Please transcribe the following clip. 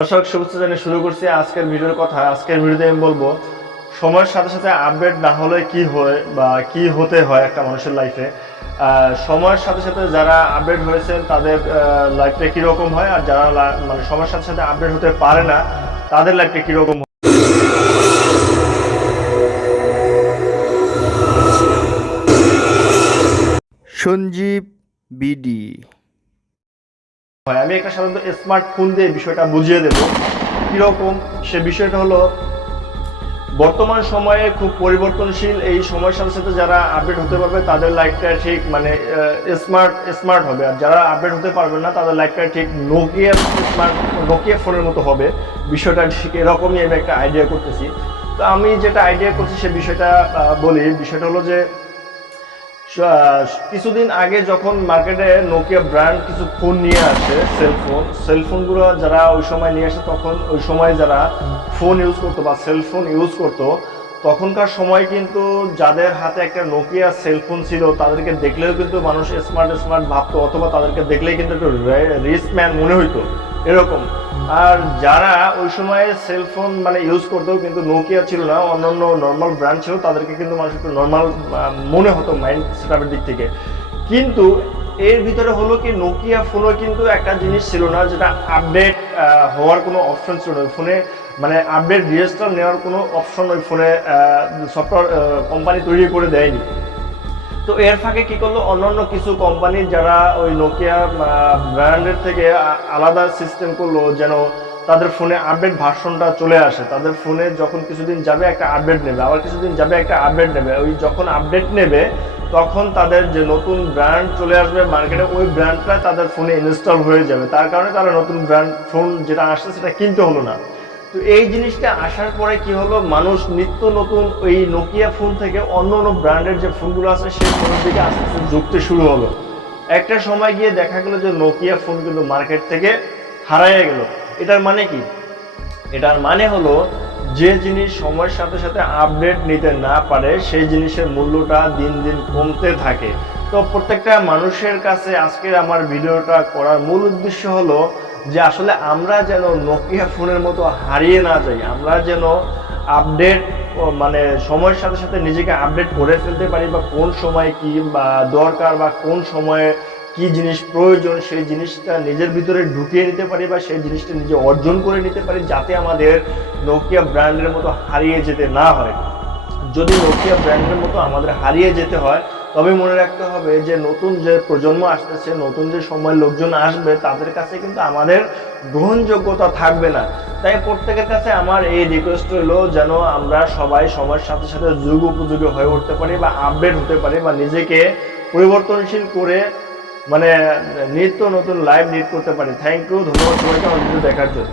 দর্শক শুভেচ্ছা জানিয়ে শুরু করছি আজকের ভিডিওর কথা। আজকের ভিডিওতে আমি বলবো সময়ের সাথে সাথে আপডেট না হলে কি হয় বা কি হতে হয় একটা মানুষের লাইফে। সময়ের সাথে সাথে যারা আপডেট হয়েছেন তাদের লাইফটা কীরকম হয়, আর যারা মানে সময়ের সাথে সাথে আপডেট হতে পারে না তাদের লাইফটা কীরকম হয়। সঞ্জীব বিডি। আমি একটা সাধারণত স্মার্টফোন দিয়ে বিষয়টা বুঝিয়ে দেব কীরকম। সে বিষয়টা হলো বর্তমান সময়ে খুব পরিবর্তনশীল। এই সময়ের সাথে সাথে যারা আপডেট হতে পারবে তাদের লাইফটা ঠিক মানে স্মার্ট হবে, আর যারা আপডেট হতে পারবে না তাদের লাইফটা ঠিক নোকিয়া ফোনের মতো হবে। বিষয়টা ঠিক এরকমই আমি একটা আইডিয়া করতেছি। তো আমি যেটা আইডিয়া করছি সে বিষয়টা বলি। বিষয়টা হলো যে কিছুদিন আগে যখন মার্কেটে নোকিয়া ব্র্যান্ড কিছু ফোন নিয়ে আসে, সেলফোনগুলো যারা ওই সময় নিয়ে আসে, তখন ওই সময় যারা ফোন ইউজ করতো বা সেলফোন ইউজ করতো তখনকার সময় কিন্তু যাদের হাতে একটা নোকিয়া সেলফোন ছিল তাদেরকে দেখলেও কিন্তু মানুষ স্মার্ট ভাবতো, অথবা তাদেরকে দেখলেই কিন্তু একটু রিচ ম্যান মনে হইতো এরকম। আর যারা ওই সময়ে সেলফোন মানে ইউজ করতো কিন্তু নোকিয়া ছিল না, অন্যান্য নর্মাল ব্র্যান্ড ছিল, তাদেরকে কিন্তু মানুষ একটু নর্মাল মনে হতো মাইন্ড সেটআপের দিক থেকে। কিন্তু এর ভিতরে হলো কি, নোকিয়া ফোনও কিন্তু একটা জিনিস ছিল না যেটা আপডেট হওয়ার কোনো অপশন ছিল না ফোনে, মানে আপডেট রেজিস্টার নেওয়ার কোনো অপশন ওই ফোনে সফটওয়্যার কোম্পানি তৈরি করে দেয়নি। তো এর ফাঁকে কি করলো, অন্যান্য কিছু কোম্পানি যারা ওই নোকিয়া ব্র্যান্ডের থেকে আলাদা সিস্টেম করলো যেন তাদের ফোনে আপডেট ভার্সনটা চলে আসে। তাদের ফোনে যখন কিছুদিন যাবে একটা আপডেট নেবে, আবার কিছুদিন যাবে একটা আপডেট নেবে, ওই যখন আপডেট নেবে তখন তাদের যে নতুন ব্র্যান্ড চলে আসবে মার্কেটে, ওই ব্র্যান্ডটা তাদের ফোনে ইনস্টল হয়ে যাবে। তার কারণে তারা নতুন ব্র্যান্ড ফোন যেটা আসছে সেটা কিনতে হলো না। তো এই জিনিসটা আসার পরে কি হলো, মানুষ নিত্য নতুন ওই নোকিয়া ফোন থেকে অন্য অন্য ব্র্যান্ডের যে ফোনগুলো আছে সেই ফোনের দিকে আস্তে আস্তে ঝুঁকতে শুরু হলো। একটা সময় গিয়ে দেখা গেলো যে নোকিয়া ফোন কিন্তু মার্কেট থেকে হারাইয়া গেল। এটার মানে কি? এটার মানে হলো যে জিনিস সময়ের সাথে সাথে আপডেট নিতে না পারে সেই জিনিসের মূল্যটা দিন দিন কমতে থাকে। তো প্রত্যেকটা মানুষের কাছে আজকের আমার ভিডিওটা করার মূল উদ্দেশ্য হলো যে আসলে আমরা যেন নোকিয়া ফোনের মতো হারিয়ে না যাই, আমরা যেন আপডেট মানে সময়ের সাথে সাথে নিজেকে আপডেট করে ফেলতে পারি, বা কোন সময় কি বা দরকার বা কোন সময়ে কি জিনিস প্রয়োজন সেই জিনিসটা নিজের ভিতরে ঢুকিয়ে নিতে পারি, বা সেই জিনিসটা নিজে অর্জন করে নিতে পারি, যাতে আমাদের নোকিয়া ব্র্যান্ডের মতো হারিয়ে যেতে না হয়। যদি নোকিয়া ব্র্যান্ডের মতো আমাদের হারিয়ে যেতে হয় তবে মনে রাখতে হবে যে নতুন যে প্রজন্ম আসতেছে, নতুন যে সময়ের লোকজন আসবে, তাদের কাছে কিন্তু আমাদের গ্রহণযোগ্যতা থাকবে না। তাই প্রত্যেকের কাছে আমার এই রিকোয়েস্ট হলো যেন আমরা সবাই সময়ের সাথে সাথে যুগ উপযোগী হয়ে উঠতে পারি বা আপডেট হতে পারি, বা নিজেকে পরিবর্তনশীল করে মানে নিত্য নতুন লাইভ লিড করতে পারি। থ্যাংক ইউ, ধন্যবাদ সবাইকে আমার ভিডিও দেখার জন্য।